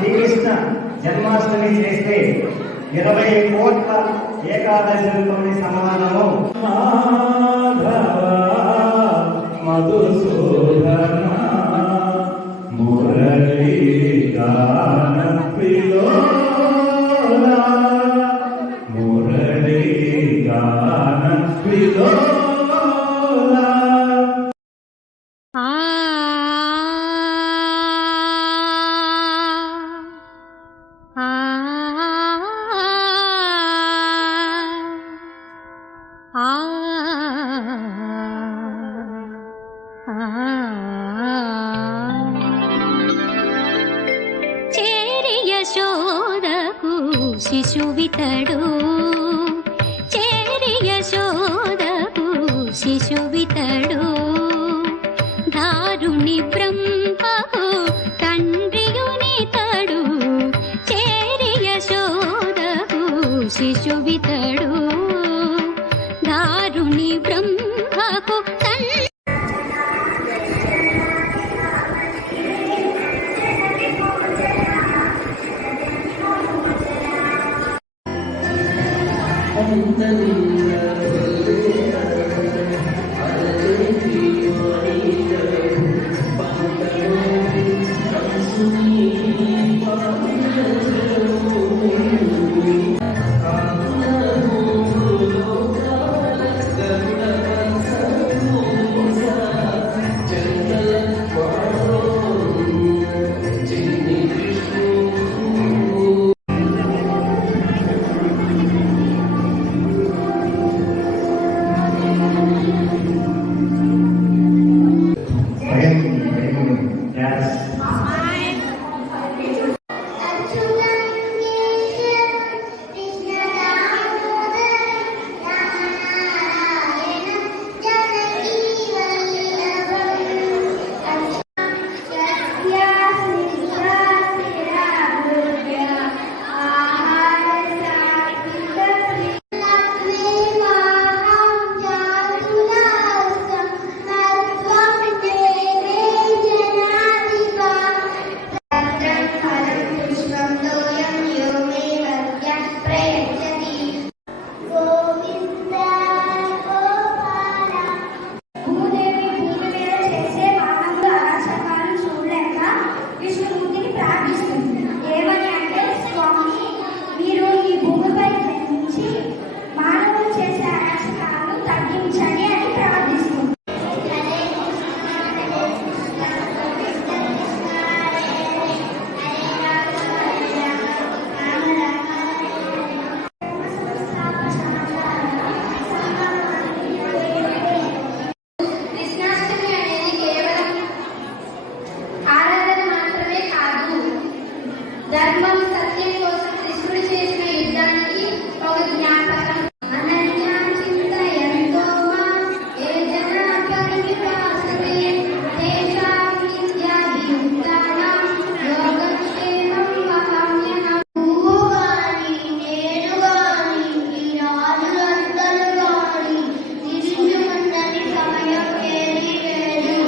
శ్రీకృష్ణ జన్మాష్టమి చేస్తే 20 కోట్ల ఏకాదశులతో సమానము. మధుసూదన మురళీ గాన ప్రియోలా మురళీ గాన ప్రియోలా. చేరి యశోదకు శిశువితడు, చేరి యశోదకు శిశువితడు, దారుని బ్రహ్మకు తండ్రియునితడు, చేరి యశోదకు శిశువితడు, దారుని బ్రహ్మకు తండ్రి. ధర్మం సత్యం కోసం కృష్ణుడు చేసిన యుద్ధానికి ఒక జ్ఞాపకం. అనన్యాచింత ఎంతో ఏ జన పరివిపాసతే తేషాం నిత్యాభియుక్తానాం యోగక్షేమం వహామ్యహం. నువ్వు గాని నేను గాని ఈ రాజులందరూ గాని నిరీక్షమందని సమయం ఏదీ లేదు.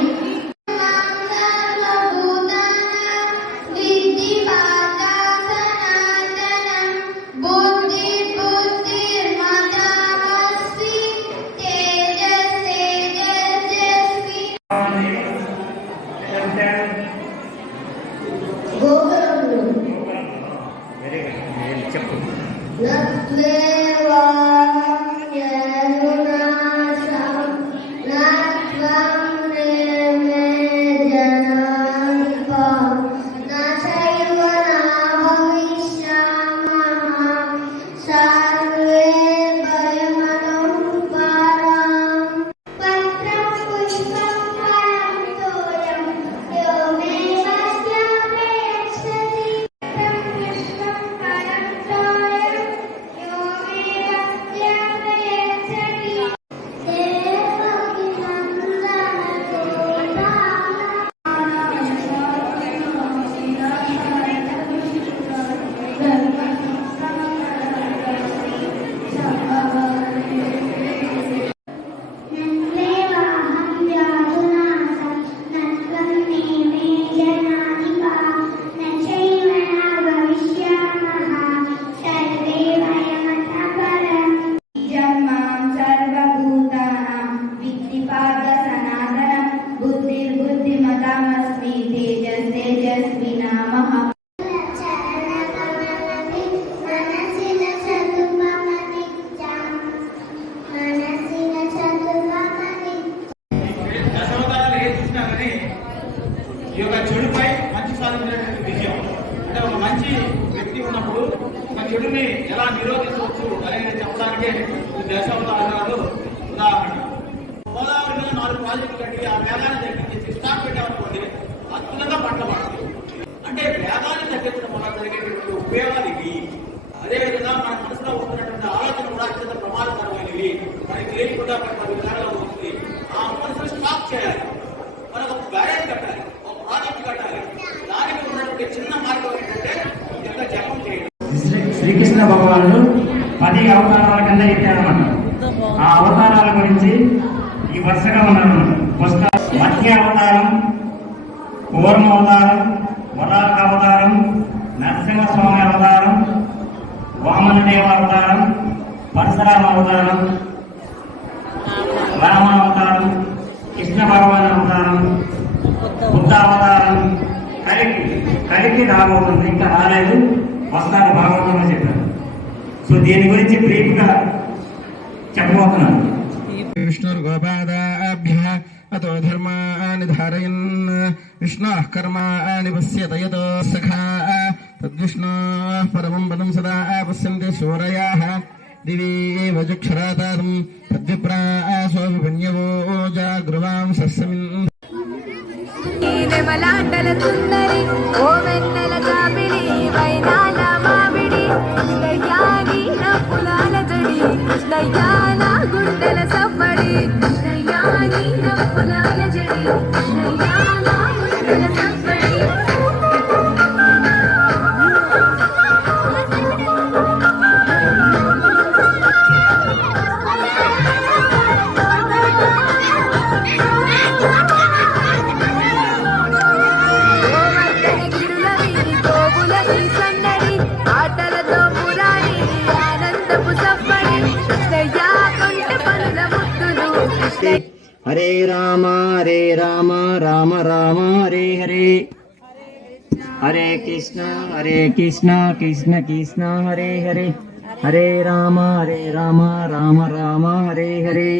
తేజసామస్మి తేజస్ తేజస్వినామః దశావతారాలు ఏం చూసినా కానీ ఈ యొక్క చెడుపై మంచి సాధించినటువంటి విజయం. అంటే ఒక మంచి వ్యక్తి ఉన్నప్పుడు ఒక చెడుని ఎలా నిరోధించవచ్చు అనేది చెప్పడానికే ఈ దశావతారాలు ఉదాహరణ. గోదావరిలో 4 ప్రాజెక్టులు కట్టి ఆ వేగాన్ని తగ్గించేసి స్టాక్ పెట్టామనుకోండి, అద్భుతంగా పంటలు పడుతుంది. అంటే వేగాన్ని తగ్గించడం వల్ల జరిగేటువంటి ఉపయోగాలు ఇవి. అదేవిధంగా మన మనసులో ఉంటున్నటువంటి ఆలోచన కూడా అత్యంత ప్రమాదకరమైనవి. మనకి తెలియకుండా పది విధాలుగా ఉంటుంది. ఆ మనసును స్టాప్ చేయాలి. మనం ఒక బ్యారేజ్ కట్టాలి, ఒక ప్రాజెక్ట్ కట్టాలి. దానికి ఉన్నటువంటి చిన్న మార్గం ఏంటంటే ఈ యొక్క జపం చేయడం. శ్రీకృష్ణ భగవానుడు 10 అవతారాల కింద ఎత్తారన్నమాట. ఆ అవతారాల గురించి ఈ వరుసగా ఉన్నారు. మధ్య అవతారం, కూర్మ అవతారం, వరాహ అవతారం, నరసింహస్వామి అవతారం, వామనదేవ అవతారం, పరశురామ అవతారం, రామ అవతారం, కృష్ణ భగవాన్ అవతారం, బుద్ధ అవతారం, కలికి రాబోతుంది. ఇంకా రాలేదు, వస్తారు భాగవతంలో చెప్పారు. సో దీని గురించి బ్రీఫ్ గా చెప్పబోతున్నాను. विष्णुर्गोपादाभ्यः अतो धर्माणि धारयन् विष्णोः कर्माणि पश्यत यतो सखा तद्विष्णोः परमं पदं सदा पश्यन्ति सूरयाः दिवि एव चक्षुरातारं तद्विप्रासोऽपि पुण्यवो जागृवां सस्यमिन् నెమలాటల సుందరి ఓ వెన్నెల జాబిలి వైనాల మామిడి కృష్ణయ్యాని నా పులాల జడి కృష్ణయ్యాన గుండెల సవ్వడి కృష్ణయ్యాని నా పులాల జడి కృష్ణయ్యాన గుండెల సవ్వడి హరే రామ రామ రామ హరే హరే, హరే కృష్ణ కృష్ణ కృష్ణ హరే హరే, హరే రామ రామ రామ హరే హరే.